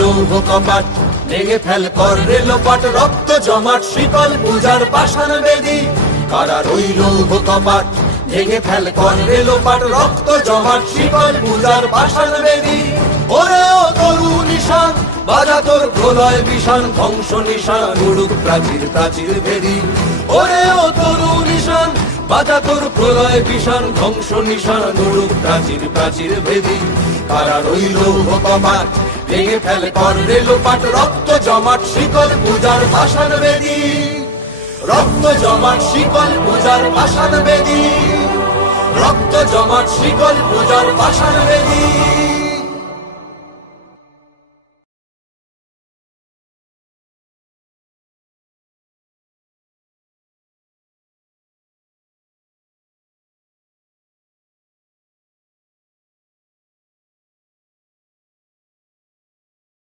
লৌহ কপাট ভেঙে ফেল কর রেলোপাট, রক্ত জমাট শিকল পূজার পাষাণ বেদী। কারা রইল লৌহ কপাট ভেঙে ফেল কর রেলোপাট, রক্ত জমাট শিকল পূজার পাষাণ বেদী। ওরে ও তরু নিশান বাজা তোর প্রলয় বিষাণ, ধ্বংস নিশান উড়ুক প্রাচীর প্রাচীর ভেদী। ওরে ও তরু নিশান বাজা তোর প্রলয় বিষাণ, ধ্বংস নিশান উড়ুক প্রাচীর প্রাচীর ভেদী। কারা রইল লৌহ কপাট ভেঙে ফেল কর রেলোপাট, রক্ত জমাট শিকল পূজার পাষাণ বেদী। রক্ত জমাট শিকল পূজার পাষাণ বেদী, রক্ত জমাট শিকল পূজার পাষাণ বেদী।